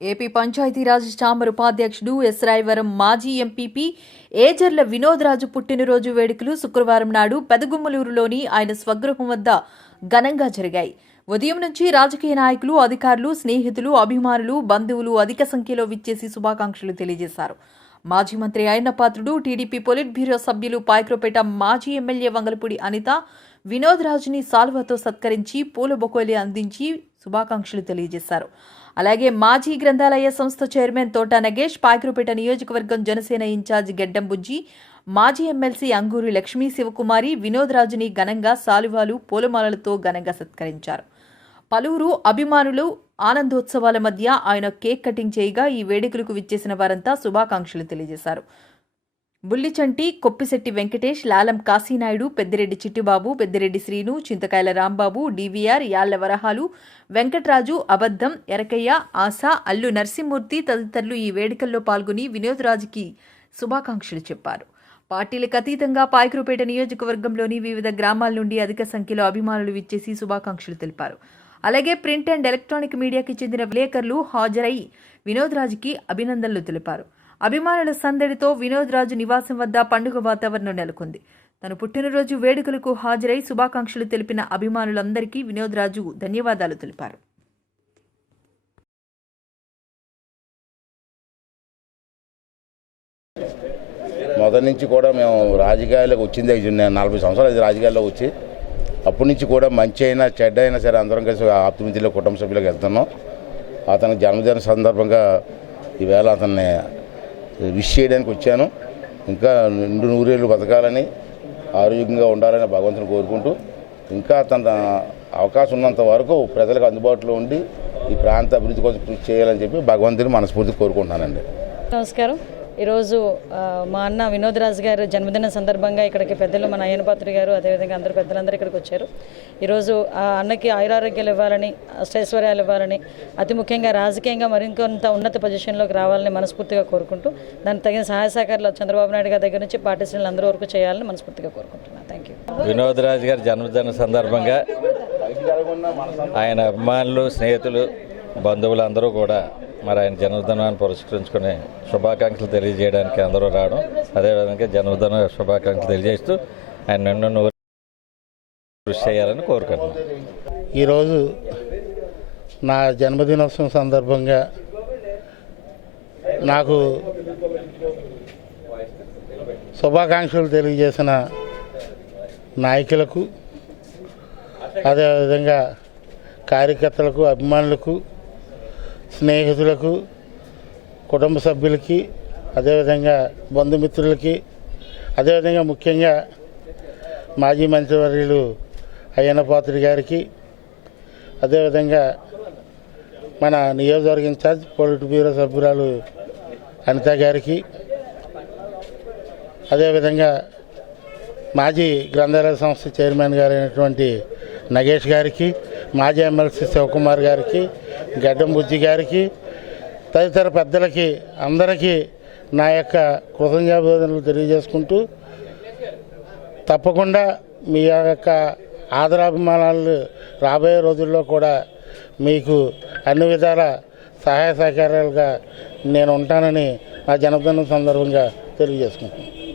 AP Panchayati Raj chamber ఉపాధ్యక్షుడు S Rayavaram మాజీ MPP ఏజర్ల వినోద్రాజు పుట్టినరోజు వేడుకలు శుక్రవారం నాడు పెదగుమ్మలూరులోని ఆయన స్వగృహం వద్ద ఘనంగా జరిగాయి. ఉదయం నుంచి రాజకీయ నాయకులు అధికారులు స్నేహితులు అభిమానులు బంధువులు అధిక సంఖ్యలో విచ్చేసి శుభాకాంక్షలు తెలియజేశారు. మాజీ మంత్రి ఆయన పాత్రుడు టీడీపీ పొలిట్ బ్యూరో సభ్యులు పాయక్రోపేట మాజీ ఎమ్మెల్యే వంగలపూడి అనిత వినోద్ రాజుని సాల్వతో సత్కరించి పూల బొకోలి అందించి శుభాకాంక్షలు తెలియజేశారు. అలాగే మాజీ గ్రంథాలయ సంస్థ చైర్మన్ తోట నగేష్ పాకిరుపేట నియోజకవర్గం జనసేన ఇన్ఛార్జ్ గెడ్డం బుజ్జి మాజీ ఎమ్మెల్సీ అంగూరి లక్ష్మీ శివకుమారి వినోద్ రాజుని ఘనంగా సాలువాలు పూలమాలలతో ఘనంగా సత్కరించారు. పలువురు అభిమానులు ఆనందోత్సవాల మధ్య ఆయన కేక్ కటింగ్ చేయగా ఈ వేడుకలకు విచ్చేసిన వారంతా శుభాకాంక్షలు తెలియజేశారు. బుల్లిచంటి కొప్పిశెట్టి వెంకటేష్ లాలం కాశీనాయుడు పెద్దిరెడ్డి చిట్టిబాబు పెద్దిరెడ్డి శ్రీను చింతకాయల రాంబాబు డివిఆర్ యాళ్ళ వరహాలు వెంకట్రాజు అబద్ధం ఎరకయ్య ఆశ అల్లు నరసింహూర్తి తదితరులు ఈ వేడుకల్లో పాల్గొని వినోద్ రాజుకి శుభాకాంక్షలు చెప్పారు. పార్టీలకు అతీతంగా పాయకురుపేట నియోజకవర్గంలోని వివిధ గ్రామాల నుండి అధిక సంఖ్యలో అభిమానులు విచ్చేసి శుభాకాంక్షలు తెలిపారు. అలాగే ప్రింట్ అండ్ ఎలక్ట్రానిక్ మీడియాకి చెందిన విలేకరులు హాజరై వినోద్ రాజుకి అభినందనలు తెలిపారు. అభిమానుల సందడితో వినోద్ రాజు నివాసం వద్ద పండుగ వాతావరణం నెలకొంది. తన పుట్టినరోజు వేడుకలకు హాజరై శుభాకాంక్షలు తెలిపిన అభిమానులందరికీ వినోద్ రాజు ధన్యవాదాలు తెలిపారు. మొదటి నుంచి కూడా మేము రాజకీయాలకు వచ్చింది నలభై సంవత్సరాలు ఇది రాజకీయాల్లో వచ్చి అప్పటి నుంచి కూడా మంచి అయినా చెడ్డ అయినా సరే అందరం కలిసి ఆప్తిమితిలో కుటుంబ సభ్యులకు వెళ్తున్నాం. అతని జన్మదిన సందర్భంగా ఈవేళ అతన్ని విష్ చేయడానికి వచ్చాను. ఇంకా నిండు నూరేళ్ళు బతకాలని ఆరోగ్యంగా ఉండాలని భగవంతుని కోరుకుంటూ ఇంకా తన అవకాశం ఉన్నంత వరకు ప్రజలకు అందుబాటులో ఉండి ఈ ప్రాంత అభివృద్ధి కోసం కృషి చేయాలని చెప్పి భగవంతుని మనస్ఫూర్తి కోరుకుంటున్నానండి. నమస్కారం. ఈరోజు మా అన్న వినోద్ రాజు గారు జన్మదిన సందర్భంగా ఇక్కడికి పెద్దలు మన అయ్యనపాత్రి గారు అదేవిధంగా అందరు పెద్దలందరూ ఇక్కడికి వచ్చారు. ఈరోజు ఆ అన్నకి ఆయురారోగ్యాలు ఇవ్వాలని అష్టైశ్వర్యాలు ఇవ్వాలని అతి ముఖ్యంగా రాజకీయంగా మరింకొంత ఉన్నత పొజిషన్లోకి రావాలని మనస్ఫూర్తిగా కోరుకుంటూ దానికి తగిన సహాయ సహకారాలు చంద్రబాబు నాయుడు గారి దగ్గర నుంచి పార్టీ శ్రేణులు అందరూ వరకు చేయాలని మనస్ఫూర్తిగా కోరుకుంటున్నాను థ్యాంక్ యూ వినోద్ రాజ్ గారి జన్మదిన సందర్భంగా ఆయన అభిమానులు స్నేహితులు బంధువులు అందరూ కూడా మరి ఆయన జన్మదినాన్ని పురస్కరించుకుని శుభాకాంక్షలు తెలియజేయడానికి అందరూ రావడం అదేవిధంగా జన్మదిన శుభాకాంక్షలు తెలియజేస్తూ ఆయన నిన్ను నూరు కృషి చేయాలని కోరుకుంటున్నాను. ఈరోజు నా జన్మదినోత్సవం సందర్భంగా నాకు శుభాకాంక్షలు తెలియజేసిన నాయకులకు అదేవిధంగా కార్యకర్తలకు అభిమానులకు స్నేహితులకు కుటుంబ సభ్యులకి అదేవిధంగా బంధుమిత్రులకి అదేవిధంగా ముఖ్యంగా మాజీ మంత్రివర్యులు అయ్యన్న పాత్రి గారికి అదేవిధంగా మన నియోజకవర్గ ఇన్ఛార్జ్ పొలిట్ బ్యూరో సభ్యురాలు అనిత గారికి అదేవిధంగా మాజీ గ్రంథాలయ సంస్థ చైర్మన్ గారైనటువంటి నగేష్ గారికి మాజీ ఎమ్మెల్సీ శివకుమార్ గారికి గడ్డం బుజ్జి గారికి తదితర పెద్దలకి అందరికీ నా యొక్క కృతజ్ఞాభివదనలు తెలియజేసుకుంటూ తప్పకుండా మీ యొక్క ఆదరాభిమానాలు రాబోయే రోజుల్లో కూడా మీకు అన్ని విధాల సహాయ సహకారాలుగా నేను ఉంటానని నా జన్మదినం సందర్భంగా తెలియజేసుకుంటున్నాను.